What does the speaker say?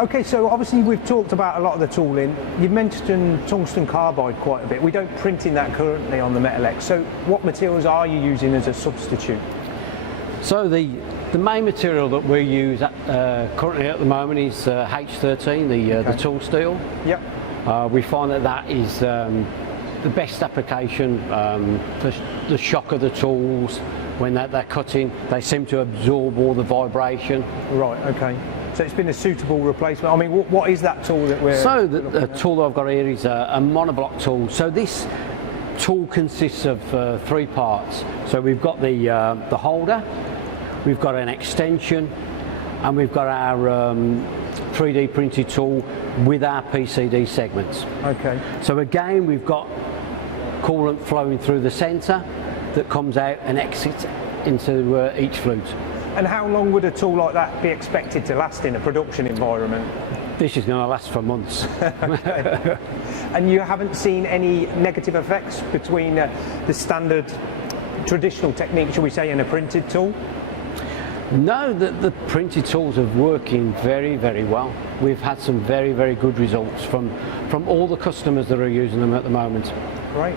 Okay, so obviously we've talked about a lot of the tooling. You've mentioned tungsten carbide quite a bit. We don't print in that currently on the Metal X. So what materials are you using as a substitute? So the main material that we use currently at the moment is H13, the tool steel. Yep. We find that is the best application for the shock of the tools. When they're cutting, they seem to absorb all the vibration. Right, okay. So it's been a suitable replacement. I mean, what is that tool that we're... So the tool that I've got here is a monoblock tool. So this tool consists of 3 parts. So we've got the holder, we've got an extension, and we've got our 3D printed tool with our PCD segments. Okay. So again, we've got coolant flowing through the centre that comes out and exits into each flute. And how long would a tool like that be expected to last in a production environment? This is going to last for months. And you haven't seen any negative effects between the standard traditional technique, shall we say, and a printed tool? No, the printed tools are working very, very well. We've had some very, very good results from all the customers that are using them at the moment. Great.